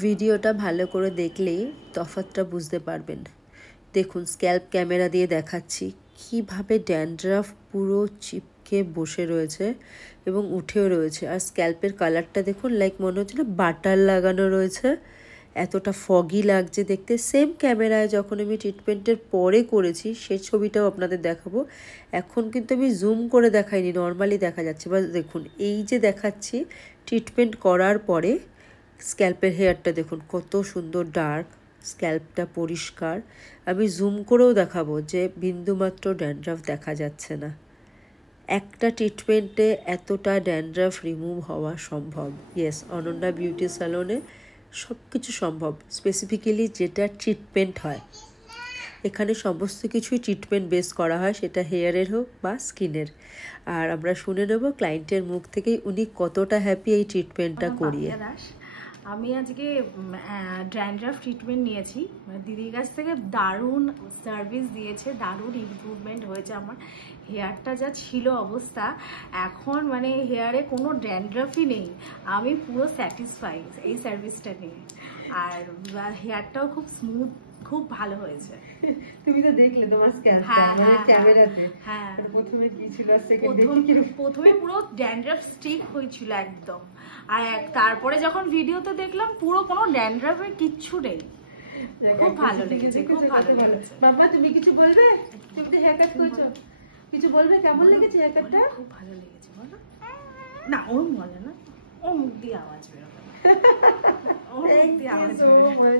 ভিডিওটা ভালো করে দেখলেই তফাৎটা বুঝতে পারবেন। দেখুন স্ক্যাল্প ক্যামেরা দিয়ে দেখাচ্ছি কিভাবে ড্যান্ড্রাফ পুরো চিপকে বসে রয়েছে এবং উঠেও রয়েছে। আর স্ক্যাল্পের কালারটা দেখুন, লাইক মনে হচ্ছে না বাটার লাগানো রয়েছে, এতটা ফগি লাগছে দেখতে। সেম ক্যামেরায় যখন আমি ট্রিটমেন্টের পরে করেছি সেই ছবিটাও আপনাদের দেখাবো। এখন কিন্তু আমি জুম করে দেখাইনি, নর্মালি দেখা যাচ্ছে। বা দেখুন এই যে দেখাচ্ছি ট্রিটমেন্ট করার পরে স্ক্যাল্পের হেয়ারটা দেখুন কত সুন্দর ডার্ক, স্ক্যাল্পটা পরিষ্কার। আমি জুম করেও দেখাবো যে বিন্দুমাত্র ড্যান্ড্রাফ দেখা যাচ্ছে না। একটা ট্রিটমেন্টে এতটা ড্যান্ড্রাফ রিমুভ হওয়া সম্ভব। ইয়েস, অনন্যা বিউটি স্যালনে সব কিছু সম্ভব, স্পেসিফিক্যালি যেটা ট্রিটমেন্ট হয়। এখানে সমস্ত কিছুই ট্রিটমেন্ট বেস করা হয়, সেটা হেয়ারের হোক বা স্কিনের। আর আমরা শুনে নেব ক্লায়েন্টের মুখ থেকেই উনি কতটা হ্যাপি এই ট্রিটমেন্টটা করিয়ে। আমি আজকে ড্যান্ড্রাফ ট্রিটমেন্ট নিয়েছি, দিদির কাছ থেকে দারুণ সার্ভিস দিয়েছে, দারুণ ইমপ্রুভমেন্ট হয়েছে। আমার হেয়ারটা যা ছিল অবস্থা, এখন মানে হেয়ারে কোনো ড্যান্ড্রাফই নেই। আমি পুরো স্যাটিসফাইড এই সার্ভিসটা নিয়ে। আর হেয়ারটাও খুব স্মুথ, খুব ভালো হয়েছে। তুমি তো দেখলে তোমার স্ক্যাল্পটা মানে ক্যামেরাতে। হ্যাঁ, প্রথমে কি ছিল প্রথমে পুরো ড্যান্ড্রাফ স্টিক হয়েছিল একদম, আর তারপরে যখন ভিডিওতে দেখলাম পুরো কোনো ড্যান্ড্রাফের কিচ্ছু নেই। খুব ভালো লেগেছে, খুব ভালো লেগেছে। বাবা তুমি কিছু বলবে? তুমি তো হেয়ার কাট করেছো, কিছু বলবে? কেমন লেগেছে হেয়ার কাটটা? খুব ভালো লেগেছে। বলো না, ওর মজা না, ও মুখ দিয়ে আওয়াজ বেরোবে না, ও মুখ দিয়ে আওয়াজ বেরোবে।